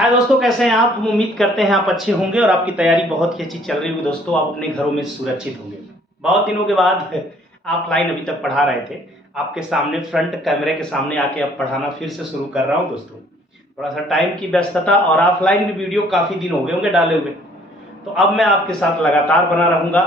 हाय दोस्तों, कैसे हैं आप? हम उम्मीद करते हैं आप अच्छे होंगे और आपकी तैयारी बहुत ही अच्छी चल रही होगी। दोस्तों, आप अपने घरों में सुरक्षित होंगे। बहुत दिनों के बाद ऑफलाइन अभी तक पढ़ा रहे थे, आपके सामने फ्रंट कैमरे के सामने आके अब पढ़ाना फिर से शुरू कर रहा हूं। दोस्तों, थोड़ा सा टाइम की व्यस्तता और ऑफलाइन भी वीडियो काफ़ी दिन हो गए होंगे डाले हुए, तो अब मैं आपके साथ लगातार बना रहूँगा।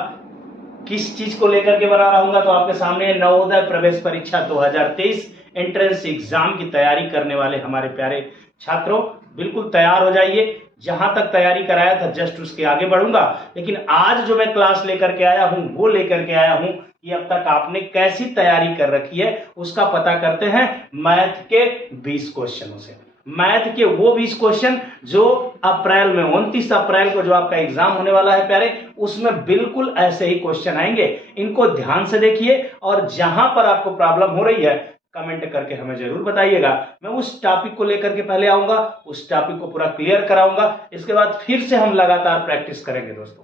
किस चीज़ को लेकर के बना रहूँगा? तो आपके सामने नवोदय प्रवेश परीक्षा 2023 एंट्रेंस एग्जाम की तैयारी करने वाले हमारे प्यारे छात्रों, बिल्कुल तैयार हो जाइए। जहां तक तैयारी कराया था जस्ट उसके आगे बढ़ूंगा, लेकिन आज जो मैं क्लास लेकर के आया हूं वो लेकर के आया हूं कि अब तक आपने कैसी तैयारी कर रखी है उसका पता करते हैं मैथ के 20 क्वेश्चनों से। मैथ के वो 20 क्वेश्चन जो अप्रैल में 29 अप्रैल को जो आपका एग्जाम होने वाला है प्यारे, उसमें बिल्कुल ऐसे ही क्वेश्चन आएंगे। इनको ध्यान से देखिए और जहां पर आपको प्रॉब्लम हो रही है कमेंट करके हमें जरूर बताइएगा। मैं उस टॉपिक को लेकर के पहले आऊंगा, उस टॉपिक को पूरा क्लियर कराऊंगा, इसके बाद फिर से हम लगातार प्रैक्टिस करेंगे। दोस्तों,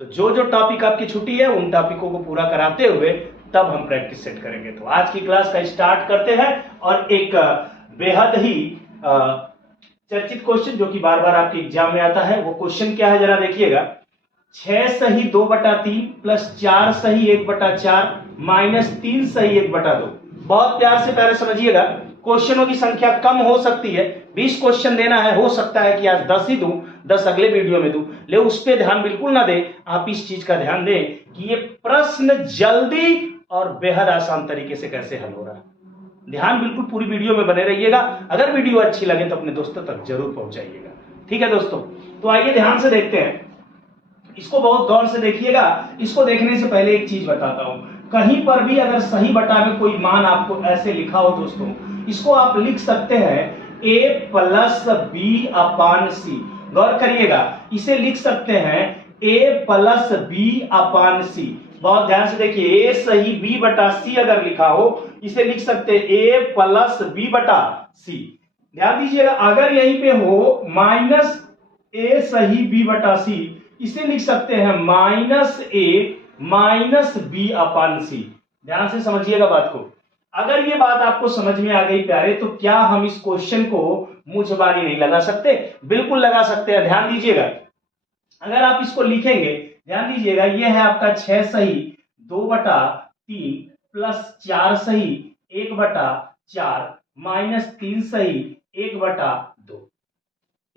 तो जो जो टॉपिक आपकी छुट्टी है उन टॉपिकों को पूरा कराते हुए तब हम प्रैक्टिस सेट करेंगे। तो आज की क्लास का स्टार्ट करते हैं और एक बेहद ही चर्चित क्वेश्चन जो कि बार बार आपके एग्जाम में आता है, वो क्वेश्चन क्या है जरा देखिएगा। 6 सही 2/3 प्लस 4 सही 1/4 माइनस 3 सही 1/2। बहुत प्यार से पहले समझिएगा, क्वेश्चनों की संख्या कम हो सकती है। 20 क्वेश्चन देना है, हो सकता है कि आज 10 ही दूं, 10 अगले वीडियो में दूं, ले उस पर ध्यान बिल्कुल ना दें। आप इस चीज का ध्यान दें कि ये प्रश्न जल्दी और बेहद आसान तरीके से कैसे हल हो रहा है। ध्यान बिल्कुल पूरी वीडियो में बने रहिएगा। अगर वीडियो अच्छी लगे तो अपने दोस्तों तक जरूर पहुंचाइएगा। ठीक है दोस्तों, तो आइए ध्यान से देखते हैं। इसको बहुत गौर से देखिएगा। इसको देखने से पहले एक चीज बताता हूं, कहीं पर भी अगर सही बटा में कोई मान आपको ऐसे लिखा हो दोस्तों, इसको आप लिख सकते हैं a प्लस बी अपान सी। गौर करिएगा, इसे लिख सकते हैं a प्लस बी अपान सी। बहुत ध्यान से देखिए, a सही b बटा सी अगर लिखा हो, इसे लिख सकते हैं a प्लस बी बटा सी। ध्यान दीजिएगा, अगर यहीं पे हो माइनस a सही b बटा सी, इसे लिख सकते हैं माइनस a माइनस बी अपान सी। ध्यान से समझिएगा बात को। अगर ये बात आपको समझ में आ गई प्यारे, तो क्या हम इस क्वेश्चन को मुंह जुबानी नहीं लगा सकते? बिल्कुल लगा सकते हैं। ध्यान दीजिएगा, अगर आप इसको लिखेंगे, ध्यान दीजिएगा, ये है आपका 6 सही 2/3 प्लस 4 सही 1/4 माइनस 3 सही 1/2।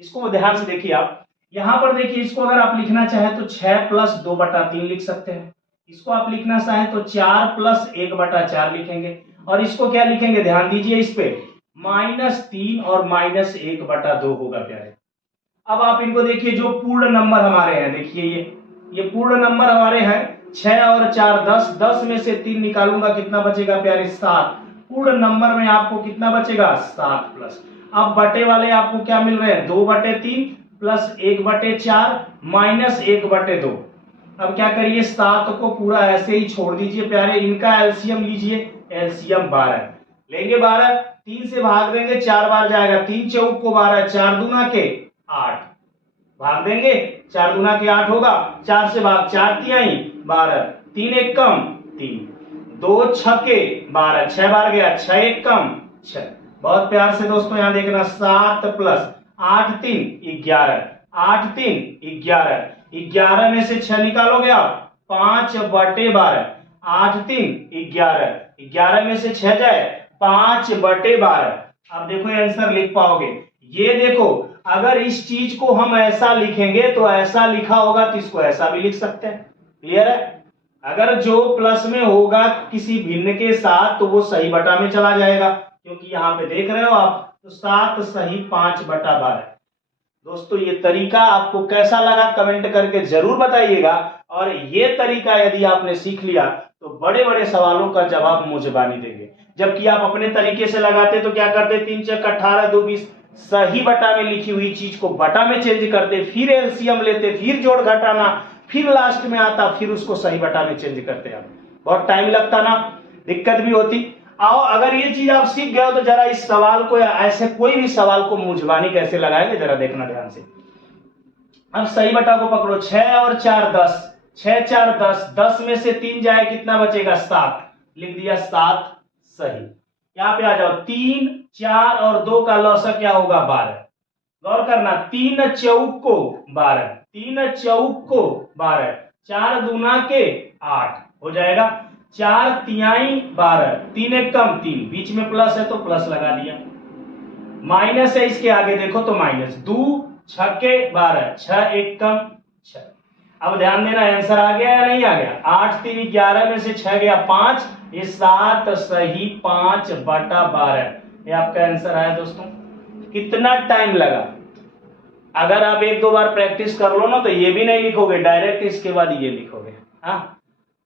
इसको ध्यान से देखिए आप। यहां पर देखिए, इसको अगर आप लिखना चाहें तो 6 प्लस 2/3 लिख सकते हैं। इसको आप लिखना चाहें तो 4 प्लस 1/4 लिखेंगे। और इसको क्या लिखेंगे? ध्यान दीजिए, इस पे -3 और -1/2 होगा प्यारे। अब आप इनको देखिए, जो पूर्ण नंबर हमारे हैं, देखिए ये पूर्ण नंबर हमारे हैं 6 और 4 10, 10 में से 3 निकालूंगा, कितना बचेगा प्यारे? 7। पूर्ण नंबर में आपको कितना बचेगा? 7 प्लस। अब बटे वाले आपको क्या मिल रहे हैं? 2/3 प्लस 1/4 माइनस 1/2। अब क्या करिए, 7 को पूरा ऐसे ही छोड़ दीजिए प्यारे। इनका एलसीएम लीजिए, एलसीएम 12 लेंगे। 12 3 से भाग देंगे, 4 बार जाएगा, 3 चौक को 12, 4 दूना के 8 भाग देंगे, 4 दूना के 8 होगा। 4 से भाग, 4 तिहाई 12, 3 एक कम 3, 2 छके 12, 6 बार गया, 6 एक कम 6। बहुत प्यार से दोस्तों यहां देखना, 7 प्लस 8 3 11, 8 3 11, 11 में से 6 निकालोगे आप 5/12, 8 3 11, 11 में से 6 जाए 5/12। अब देखो ये आंसर लिख पाओगे। ये देखो, अगर इस चीज को हम ऐसा लिखेंगे तो ऐसा लिखा होगा, तो इसको ऐसा भी लिख सकते हैं। क्लियर है? अगर जो प्लस में होगा किसी भिन्न के साथ तो वो सही बटा में चला जाएगा, क्योंकि यहां पे देख रहे हो आप, तो 7 सही 5/12। दोस्तों, ये तरीका आपको कैसा लगा कमेंट करके जरूर बताइएगा। और ये तरीका यदि आपने सीख लिया तो बड़े बड़े सवालों का जवाब मुंह जुबानी देंगे। जबकि आप अपने तरीके से लगाते तो क्या करते? 3 चक 18 2 20, सही बटा में लिखी हुई चीज को बटा में चेंज करते, फिर एलसीएम लेते, फिर जोड़ घटाना, फिर लास्ट में आता, फिर उसको सही बटा में चेंज करते। आप बहुत टाइम लगता ना, दिक्कत भी होती। आओ, अगर ये चीज आप सीख गए हो तो जरा इस सवाल को या ऐसे कोई भी सवाल को मुंह जुबानी कैसे लगाएंगे जरा देखना ध्यान से। अब सही बटा को पकड़ो, 6 और 4 10, 6 4 10, 10 में से 3 जाए कितना बचेगा? 7। लिख दिया 7 सही। यहां पे आ जाओ, 3 4 और 2 का लौसा क्या होगा? 12। गौर करना, 3 चौक को 12, 3 चौक को 12, 4 दूना के 8 हो जाएगा, 4 तिहाई 12, 3 एक कम 3, बीच में प्लस है तो प्लस लगा दिया, माइनस है इसके आगे देखो तो माइनस, 2 छक्के 12, 6 एक कम 6। अब ध्यान देना आंसर आ गया या नहीं आ गया, 8 3 11 में से 6 गया 5, ये 7 सही 5/12, ये आपका आंसर आया दोस्तों। कितना टाइम लगा, अगर आप 1-2 बार प्रैक्टिस कर लो ना तो ये भी नहीं लिखोगे, डायरेक्ट इसके बाद ये लिखोगे। हाँ,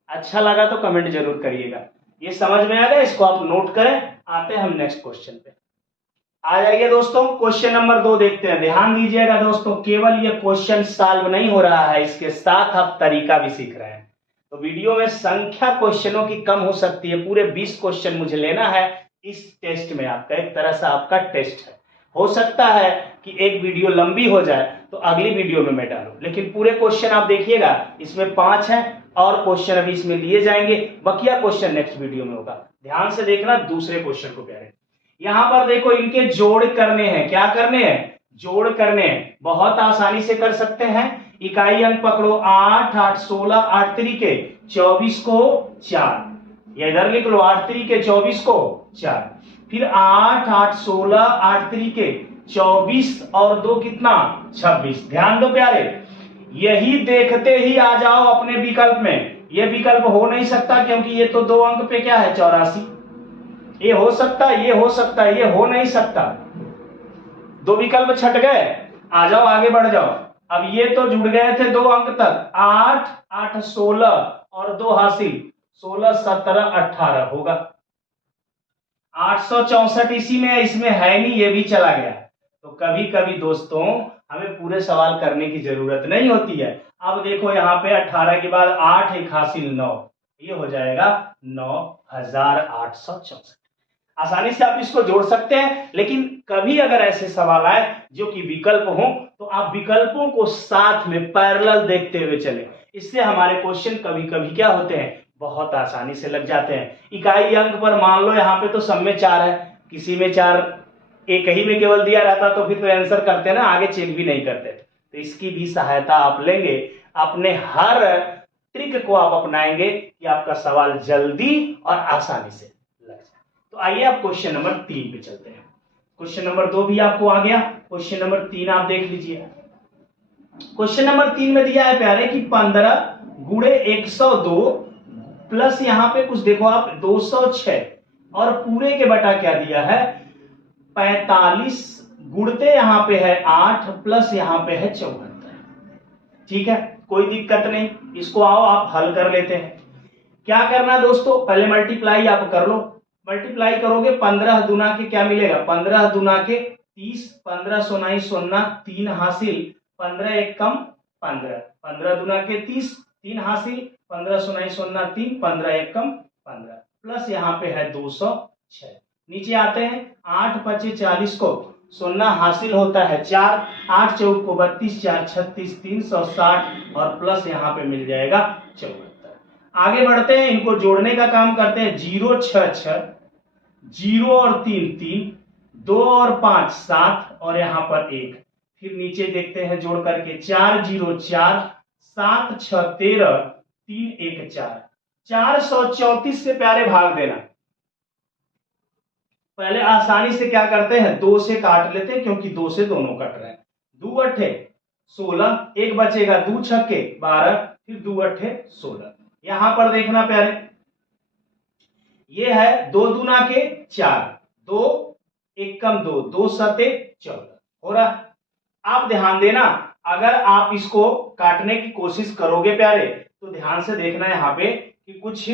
अच्छा लगा तो कमेंट जरूर करिएगा। ये समझ में आ गया, इसको आप नोट करें। आते हैं हम नेक्स्ट क्वेश्चन पे, आ जाइए दोस्तों। क्वेश्चन नंबर 2 देखते हैं। ध्यान दीजिएगा दोस्तों, केवल ये क्वेश्चन सॉल्व नहीं हो रहा है, इसके साथ आप तरीका भी सीख रहे हैं। तो वीडियो में संख्या क्वेश्चनों की कम हो सकती है, पूरे 20 क्वेश्चन मुझे लेना है इस टेस्ट में। आपका एक तरह से आपका टेस्ट है। हो सकता है कि एक वीडियो लंबी हो जाए तो अगली वीडियो में मैं डालूं, लेकिन पूरे क्वेश्चन आप देखिएगा, इसमें 5 हैं और क्वेश्चन अभी इसमें लिए जाएंगे, बकिया क्वेश्चन नेक्स्ट वीडियो में होगा। ध्यान से देखना दूसरे क्वेश्चन को प्यारे। यहां पर देखो, इनके जोड़ करने हैं। क्या करने हैं? जोड़ करने हैं। बहुत आसानी से कर सकते हैं। इकाई अंक पकड़ो, 8 8 16, 8 3 24 को 4, या इधर लिख लो 8 3 24 को 4, फिर 8 8 16, 8 3 24 और 2 कितना 26। ध्यान दो प्यारे, यही देखते ही आ जाओ अपने विकल्प में। यह विकल्प हो नहीं सकता क्योंकि ये तो 2 अंक पे क्या है 84। ये हो सकता है, ये हो सकता है, ये हो नहीं सकता। 2 विकल्प छट गए, आ जाओ आगे बढ़ जाओ। अब ये तो जुड़ गए थे 2 अंक तक, 8 8 16 और 2 हासिल, 16 17 18 होगा। 864 इसी में, इसमें है नहीं, ये भी चला गया। तो कभी कभी दोस्तों हमें पूरे सवाल करने की जरूरत नहीं होती है। अब देखो यहाँ पे 18 के बाद 8 एक हासिल 9, ये हो जाएगा 9864। आसानी से आप इसको जोड़ सकते हैं, लेकिन कभी अगर ऐसे सवाल आए जो कि विकल्प हो तो आप विकल्पों को साथ में पैरेलल देखते हुए चलें। इससे हमारे क्वेश्चन कभी कभी क्या होते हैं, बहुत आसानी से लग जाते हैं। इकाई अंक पर मान लो यहाँ पे तो सब में 4 है, किसी में 4 एक ही में केवल दिया रहता तो फिर तो आंसर करते ना, आगे चेक भी नहीं करते। तो इसकी भी सहायता आप लेंगे, अपने हर ट्रिक को आप अपनाएंगे कि आपका सवाल जल्दी और आसानी से लग जाए। तो आइए आप क्वेश्चन नंबर 3 पे चलते हैं। क्वेश्चन नंबर 2 भी आपको आ गया, क्वेश्चन नंबर 3 आप देख लीजिए। क्वेश्चन नंबर 3 में दिया है प्यारे कि 15 गुणे 102 प्लस यहाँ पे कुछ देखो आप 206 और पूरे के बटा क्या दिया है 45, गुणते यहाँ पे है 8 प्लस यहाँ पे है 74। ठीक है, कोई दिक्कत नहीं, इसको आओ आप हल कर लेते हैं। क्या करना है दोस्तों, पहले मल्टीप्लाई आप कर लो। मल्टीप्लाई करोगे 15 दुना के क्या मिलेगा, 15 दुना के 30, 15 सोनाई सोना 3 हासिल, 15 एक कम 15, 15 दुना के 30, 3 हासिल, 15 सोनाई सोना 3, 15 एक कम 15, प्लस यहाँ पे है 206। नीचे आते हैं, 8 5 40 को सोना हासिल होता है 4, 8 चौक को 32, 4 36, 360 और प्लस यहाँ पे मिल जाएगा 74। आगे बढ़ते हैं, इनको जोड़ने का काम करते हैं। 0 6 6, 0 और 3 3, 2 और 5 7 और यहाँ पर 1। फिर नीचे देखते हैं जोड़ करके, 4 0 4, 7 6 13, 3 1 4, 434 से प्यारे भाग देना। पहले आसानी से क्या करते हैं, 2 से काट लेते हैं क्योंकि 2 से दोनों कट रहे हैं। 2 8 16, एक बचेगा 2 6 12, फिर 2 8 16। यहां पर देखना प्यारे, ये है 2 दूना के 4, 2 एक कम 2, 2 7 14 हो रहा। आप ध्यान देना, अगर आप इसको काटने की कोशिश करोगे प्यारे तो ध्यान से देखना यहाँ पे कि कुछ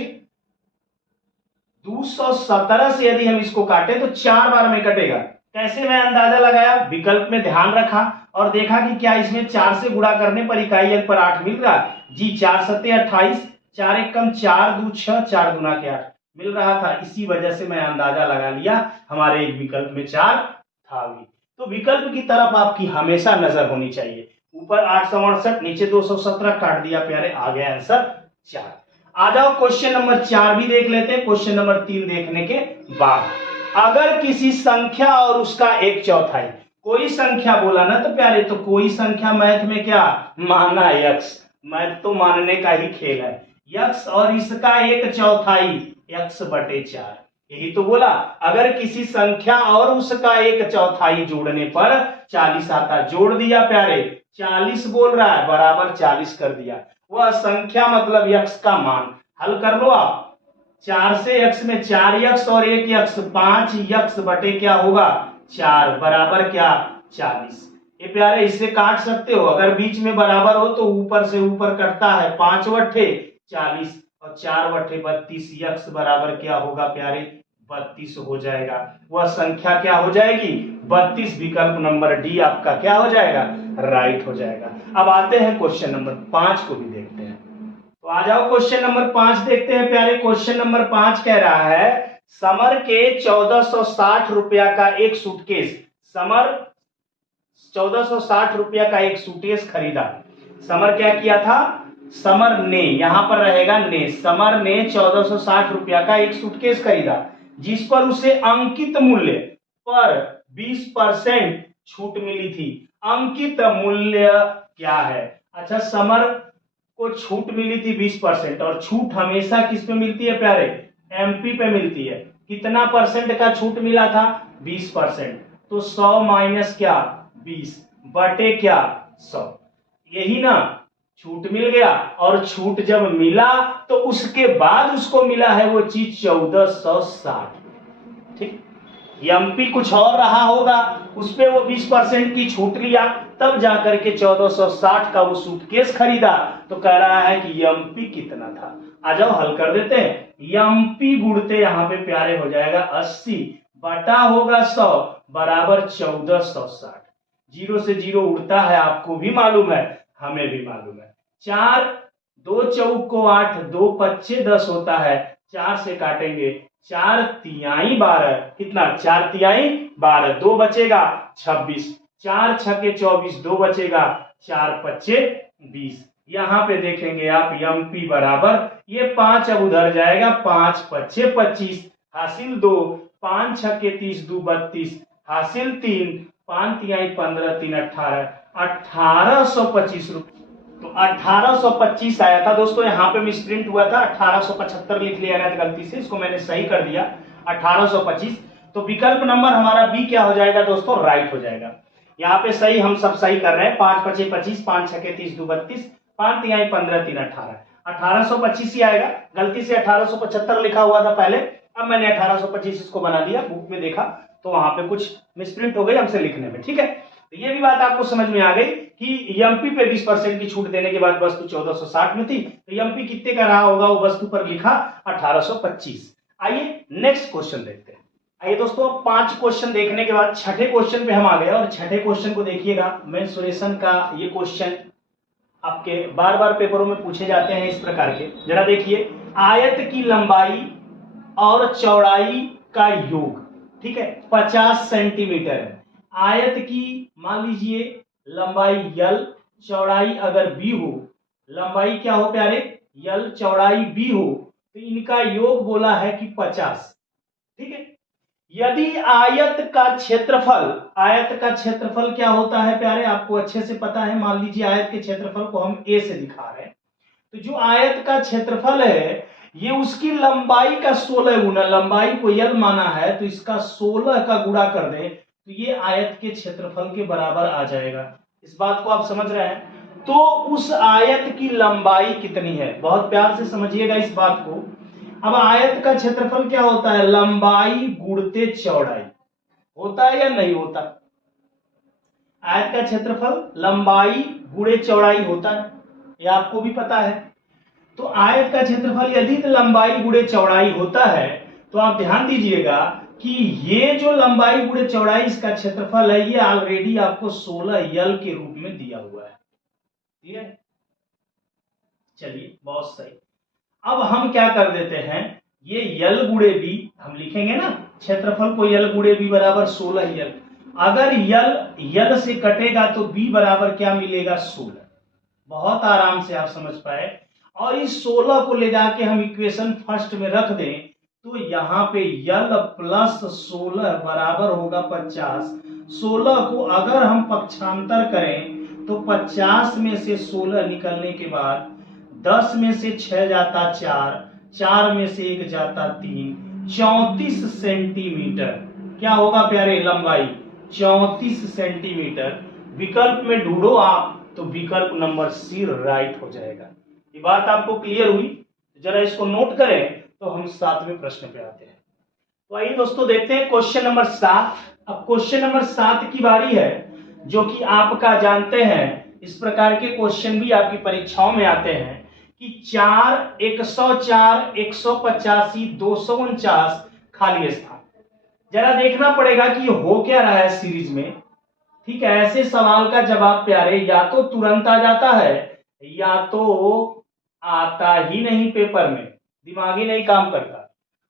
217 से यदि हम इसको काटे तो 4 बार में कटेगा। कैसे मैं अंदाजा लगाया, विकल्प में ध्यान रखा और देखा कि क्या इसमें 4 से गुणा करने पर इकाई अंक पर 8 मिल रहा जी। 4 7 28, 4 एक कम 4 2 6, 4 गुना के 8 मिल रहा था। इसी वजह से मैं अंदाजा लगा लिया हमारे एक विकल्प में 4 था भी। तो विकल्प की तरफ आपकी हमेशा नजर होनी चाहिए। ऊपर 868, नीचे 217 काट दिया प्यारे, आ गया आंसर 4। आ जाओ क्वेश्चन नंबर 4 भी देख लेते हैं। क्वेश्चन नंबर 3 देखने के बाद, अगर किसी संख्या और उसका 1/4, कोई संख्या बोला ना तो प्यारे, तो कोई संख्या मैथ में क्या माना यक्स, मैथ तो मानने का ही खेल है। यक्स और इसका 1/4 x/4, यही तो बोला। अगर किसी संख्या और उसका 1/4 जोड़ने पर 40 आता, जोड़ दिया प्यारे, 40 बोल रहा है, बराबर 40 कर दिया। वह संख्या मतलब यक्स का मान। हल कर लो आप। 4 से यक्स में 4 यक्स और 1 यक्स, 5 यक्स बटे क्या होगा 4, बराबर क्या 40। ये प्यारे इससे काट सकते हो, अगर बीच में बराबर हो तो ऊपर से ऊपर कटता है, 5 बट्ठे 40 और 4 बट्ठे 32, यक्स बराबर क्या होगा प्यारे 32 हो जाएगा। वह संख्या क्या हो जाएगी 32। विकल्प नंबर डी आपका क्या हो जाएगा राइट हो जाएगा। अब आते हैं क्वेश्चन नंबर 5 को भी देखते हैं। तो आ जाओ क्वेश्चन नंबर 5 देखते हैं प्यारे। क्वेश्चन नंबर 5 कह रहा है समर के 1460 रुपया का एक सूटकेस, समर 1460 रुपया का एक सूटकेस खरीदा। समर क्या किया था, समर ने, यहां पर रहेगा ने, समर ने 1460 रुपया का एक सूटकेस खरीदा जिस पर उसे अंकित मूल्य पर 20% छूट मिली थी। अंकित मूल्य क्या है? अच्छा, समर को छूट मिली थी 20%, और छूट हमेशा किस पे मिलती है प्यारे एमपी पे मिलती है। कितना परसेंट का छूट मिला था 20%, तो 100 माइनस क्या 20 बटे क्या 100, यही ना छूट मिल गया। और छूट जब मिला तो उसके बाद उसको मिला है वो चीज 1460, ठीक। एमपी कुछ और रहा होगा, उस पे वो 20% की छूट लिया, तब जाकर के 1460 का वो सूटकेस खरीदा। तो कह रहा है कि एमपी कितना था। आ जाओ हल कर देते हैं। एमपी गुणते यहाँ पे प्यारे हो जाएगा 80 बटा होगा 100 बराबर 1460। जीरो से जीरो उड़ता है, आपको भी मालूम है, हमें भी मालूम है। 4 2 चौक को 8, 2 पच्चे 10 होता है, 4 से काटेंगे 4 तिहाई 12, कितना 4 तिहाई 12, 2 बचेगा 26, 4 छके 24, 2 बचेगा 4 पच्चे 20। यहां पे देखेंगे आप एमपी बराबर, ये 5 अब उधर जाएगा, 5 पच्चे 25 हासिल 2, 5 छके 30, 2 32 हासिल 3, 5 तिहाई 15, 3 18, 1825 रुपये। तो 1825 आया था दोस्तों, यहाँ पे मिसप्रिंट हुआ था, 1875 लिख लिया गया था गलती से, इसको मैंने सही कर दिया 1825। तो विकल्प नंबर हमारा बी क्या हो जाएगा दोस्तों राइट हो जाएगा। यहाँ पे सही हम सब सही कर रहे हैं, 5 पचे 25, 5 छके 30, 2 32, 5 तिहाई 15, 3 18, 1825 ही आएगा। गलती से 1875 लिखा हुआ था पहले, अब मैंने 1825 इसको बना दिया, बुक में देखा तो वहां पे कुछ मिसप्रिंट हो गई हमसे लिखने में, ठीक है। तो ये भी बात आपको समझ में आ गई कि एमपी पे 20% की छूट देने के बाद वस्तु 1460 में थी, तो एमपी कितने का रहा होगा वो वस्तु पर लिखा 1825। आइए नेक्स्ट क्वेश्चन देखते हैं। आइए दोस्तों 5 क्वेश्चन देखने के बाद छठे क्वेश्चन पे हम आ गए, और छठे क्वेश्चन को देखिएगा। मेंसुरेशन का ये क्वेश्चन आपके बार बार पेपरों में पूछे जाते हैं इस प्रकार के। जरा देखिए, आयत की लंबाई और चौड़ाई का योग, ठीक है, 50 सेंटीमीटर है। आयत की मान लीजिए लंबाई यल, चौड़ाई अगर बी हो, लंबाई क्या हो प्यारे यल, चौड़ाई बी हो, तो इनका योग बोला है कि 50, ठीक है। यदि आयत का क्षेत्रफल, आयत का क्षेत्रफल क्या होता है प्यारे आपको अच्छे से पता है। मान लीजिए आयत के क्षेत्रफल को हम ए से दिखा रहे हैं, तो जो आयत का क्षेत्रफल है ये उसकी लंबाई का 16 गुना, लंबाई को यल माना है तो इसका 16 का गुणा कर दें तो ये आयत के क्षेत्रफल के बराबर आ जाएगा। इस बात को आप समझ रहे हैं। तो उस आयत की लंबाई कितनी है, बहुत प्यार से समझिएगा इस बात को। अब आयत का क्षेत्रफल क्या होता है, लंबाई गुणते चौड़ाई होता है या नहीं होता। आयत का क्षेत्रफल लंबाई गुणे चौड़ाई होता है, ये आपको भी पता है। तो आयत का क्षेत्रफल यदि लंबाई गुणे चौड़ाई होता है तो आप ध्यान दीजिएगा कि ये जो लंबाई गुणे चौड़ाई इसका क्षेत्रफल है ये ऑलरेडी आपको 16 यल के रूप में दिया हुआ है, ठीक है। चलिए बहुत सही। अब हम क्या कर देते हैं, ये यल गुणे बी हम लिखेंगे ना, क्षेत्रफल को यल गुणे बी बराबर 16 यल। अगर यल से कटेगा तो बी बराबर क्या मिलेगा 16। बहुत आराम से आप समझ पाए। और इस 16 को ले जाके हम इक्वेशन फर्स्ट में रख दें तो यहां पे यल प्लस 16 बराबर होगा 50। 16 को अगर हम पक्षांतर करें तो 50 में से 16 निकलने के बाद 10 में से 6 जाता 4, 4 में से 1 जाता 3, 34 सेंटीमीटर क्या होगा प्यारे? लंबाई 34 सेंटीमीटर। विकल्प में ढूंढो आप तो विकल्प नंबर सी राइट हो जाएगा। ये बात आपको क्लियर हुई? जरा इसको नोट करें तो हम 7वें प्रश्न पे आते हैं। तो आइए दोस्तों देखते हैं क्वेश्चन नंबर 7। अब क्वेश्चन नंबर 7 की बारी है, जो कि आपका जानते हैं इस प्रकार के क्वेश्चन भी आपकी परीक्षाओं में आते हैं कि 4, 104, 185, 249 खाली स्थान। जरा देखना पड़ेगा कि हो क्या रहा है सीरीज में। ठीक है, ऐसे सवाल का जवाब प्यारे या तो तुरंत आ जाता है या तो आता ही नहीं, पेपर में दिमागी नहीं काम करता।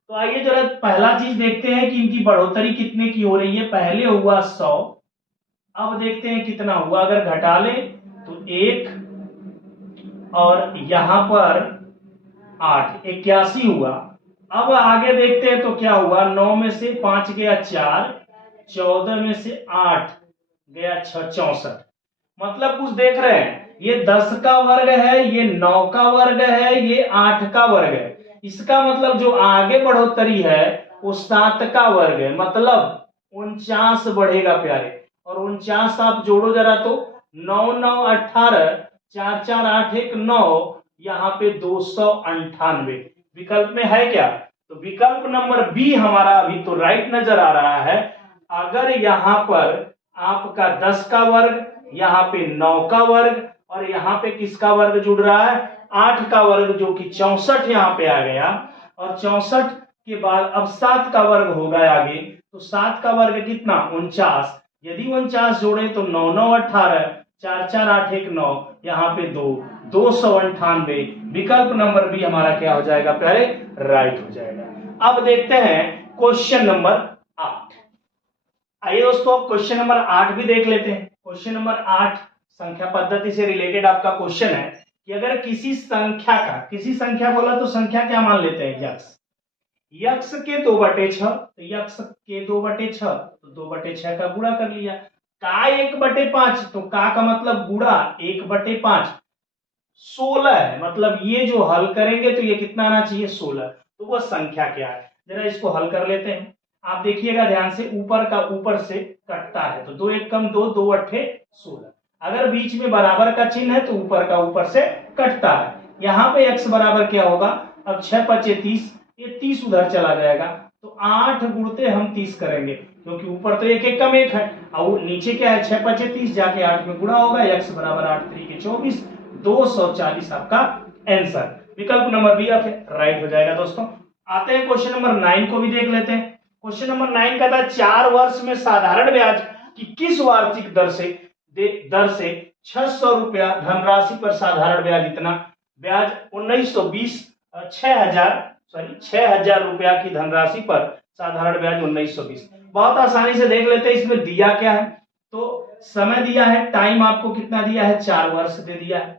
तो आइए जरा पहला चीज देखते हैं कि इनकी बढ़ोतरी कितने की हो रही है। पहले हुआ 100, अब देखते हैं कितना हुआ। अगर घटा ले तो 1 और यहां पर 8, 81 हुआ। अब आगे देखते हैं तो क्या हुआ। 9 में से 5 गया 4, 14 में से 8 गया 6, 64। मतलब कुछ देख रहे हैं, ये 10 का वर्ग है, ये 9 का वर्ग है, ये 8 का वर्ग है। इसका मतलब जो आगे बढ़ोतरी है वो 7 का वर्ग है, मतलब 49 बढ़ेगा प्यारे। और 49 आप जोड़ो जरा तो 9 9 18, 4 4 8 1 9, यहाँ पे 298। विकल्प में है क्या? तो विकल्प नंबर बी हमारा अभी तो राइट नजर आ रहा है। अगर यहाँ पर आपका 10 का वर्ग, यहाँ पे 9 का वर्ग और यहाँ पे किसका वर्ग जुड़ रहा है? 8 का वर्ग, जो कि 64 यहाँ पे आ गया। और 64 के बाद अब 7 का वर्ग होगा आगे, तो 7 का वर्ग कितना? 49। यदि 49 जोड़े तो 9 9 18, 4 4 8 1 9, यहाँ पे 2, 298। विकल्प नंबर बी हमारा क्या हो जाएगा प्यारे? राइट हो जाएगा। अब देखते हैं क्वेश्चन नंबर 8। आइए दोस्तों क्वेश्चन नंबर 8 भी देख लेते हैं। क्वेश्चन नंबर 8 संख्या पद्धति से रिलेटेड आपका क्वेश्चन है कि अगर किसी संख्या बोला तो संख्या क्या मान लेते हैं? यक्स। यक्स के 2/6, तो यक्स के 2/6 तो 2/6 का गुणा कर लिया। का 1/5, तो का मतलब गुणा 1/5 16 है। मतलब ये जो हल करेंगे तो ये कितना आना चाहिए? 16। तो वो संख्या क्या है, जरा इसको हल कर लेते हैं। आप देखिएगा ध्यान से, ऊपर का ऊपर से कटता है तो 2 1 कम 2, 2 8 16। अगर बीच में बराबर का चिन्ह है तो ऊपर का ऊपर से कटता है। यहाँ पे x बराबर क्या होगा? अब 6 5 30, ये 30 उधर चला जाएगा तो 8 गुणते हम 30 करेंगे, क्योंकि ऊपर तो 1 1 कम 1 है और नीचे क्या है? 6 5 30 जाके 8 में गुणा होगा। x बराबर 8 3 के 24, 240 आपका आंसर। विकल्प नंबर बी राइट हो जाएगा। दोस्तों आते हैं क्वेश्चन नंबर 9 को भी देख लेते हैं। क्वेश्चन नंबर 9 का था 4 वर्ष में साधारण ब्याज की किस वार्षिक दर से 600 रुपया धनराशि पर साधारण ब्याज इतना? ब्याज 1920, 6000 रुपया की धनराशि पर साधारण ब्याज 1920। बहुत आसानी से देख लेते हैं इसमें दिया क्या है। तो समय दिया है, टाइम आपको कितना दिया है? 4 वर्ष दे दिया है।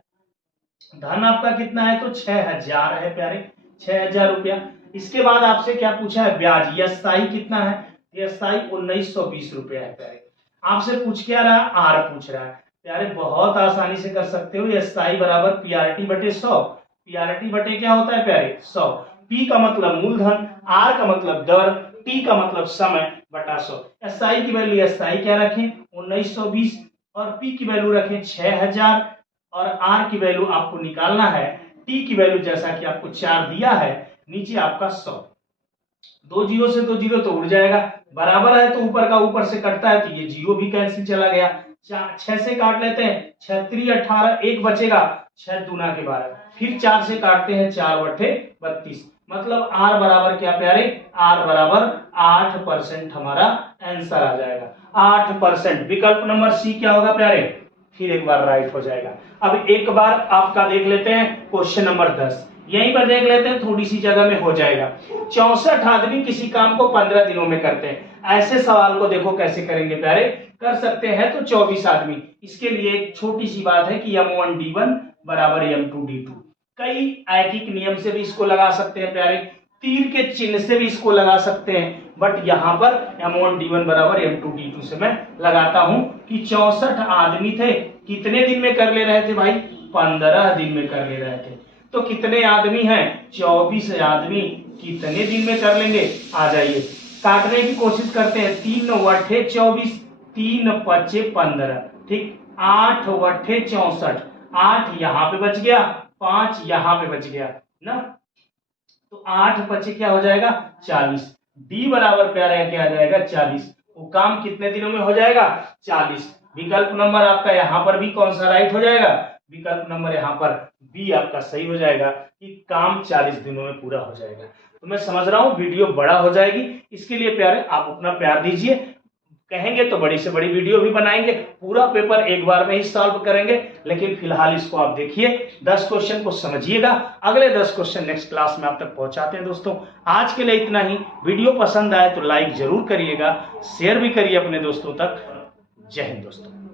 धन आपका कितना है? तो 6000 है प्यारे, 6000 रुपया। इसके बाद आपसे क्या पूछा है? ब्याज। एसआई कितना है? एसआई 1920 रुपया है प्यारे। आपसे पूछ क्या रहा है? आर पूछ रहा है प्यारे। बहुत आसानी से कर सकते हो। एसआई बराबर पीआरटी बटे 100। पीआरटी बटे क्या होता है प्यारे? 100। पी का मतलब मूलधन, आर का मतलब दर, टी का मतलब समय बटा 100। एसआई की वैल्यू एसआई क्या रखें? 1920 और पी की वैल्यू रखें 6000 और आर की वैल्यू आपको निकालना है। टी की वैल्यू जैसा कि आपको 4 दिया है, नीचे आपका 100। 2 जीरो से 2 जीरो तो उड़ जाएगा, बराबर है तो ऊपर का ऊपर से कटता है तो ये जीरो भी कैंसिल चला गया। 6 से काट लेते हैं, 6 3 18, 1 बचेगा, 6 दूना के 12। फिर 4 से काटते हैं, 4 बटे 32। मतलब आर बराबर क्या प्यारे? आर बराबर 8% हमारा आंसर आ जाएगा। 8%। विकल्प नंबर सी क्या होगा प्यारे? फिर एक बार राइट हो जाएगा। अब एक बार आपका देख लेते हैं क्वेश्चन नंबर 10। यहीं पर देख लेते हैं, थोड़ी सी जगह में हो जाएगा। 64 आदमी किसी काम को 15 दिनों में करते हैं। ऐसे सवाल को देखो कैसे करेंगे प्यारे? कर सकते हैं तो 24 आदमी। इसके लिए एक छोटी सी बात है कि m1d1 बराबर m2d2। कई ऐकिक नियम से भी इसको लगा सकते हैं प्यारे, तीर के चिन्ह से भी इसको लगा सकते हैं, बट यहाँ पर M1 D1 बराबर M2 D2 से मैं लगाता हूं कि 64 आदमी थे, कितने दिन में कर ले रहे थे भाई? 15 दिन में कर ले रहे थे। तो कितने आदमी हैं? 24 आदमी कितने दिन में कर लेंगे? आ जाइए काटने की कोशिश करते हैं। 3 वट्ठे 24, 3 पच्चे 15, ठीक, 8 वट्ठे 64, 8 यहाँ पे बच गया, 5 यहाँ पे बच गया ना, तो 8 पच्चे क्या हो जाएगा? 40। डी बराबर क्या आ जाएगा? 40। वो काम कितने दिनों में हो जाएगा? 40। विकल्प नंबर आपका यहाँ पर भी कौन सा राइट हो जाएगा? विकल्प नंबर यहाँ पर बी आपका सही हो जाएगा कि काम 40 दिनों में पूरा हो जाएगा। तो मैं समझ रहा हूँ वीडियो बड़ा हो जाएगी, इसके लिए प्यारे आप अपना प्यार दीजिए। कहेंगे तो बड़ी से बड़ी वीडियो भी बनाएंगे, पूरा पेपर एक बार में ही सॉल्व करेंगे, लेकिन फिलहाल इसको आप देखिए, 10 क्वेश्चन को समझिएगा, अगले 10 क्वेश्चन नेक्स्ट क्लास में आप तक पहुंचाते हैं। दोस्तों आज के लिए इतना ही। वीडियो पसंद आए तो लाइक जरूर करिएगा, शेयर भी करिए अपने दोस्तों तक। जय हिंद दोस्तों।